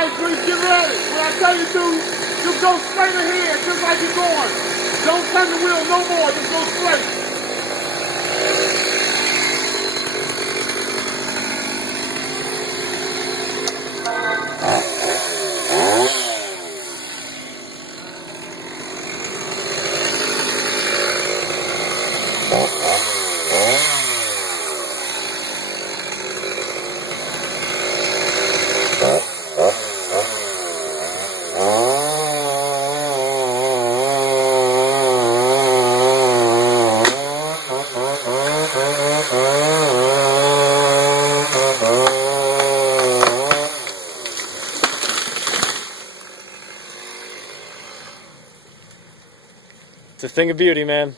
right, Grease, get ready. When I tell you to, just go straight ahead, just like you're going. Don't turn the wheel no more, just go straight. It's a thing of beauty, man.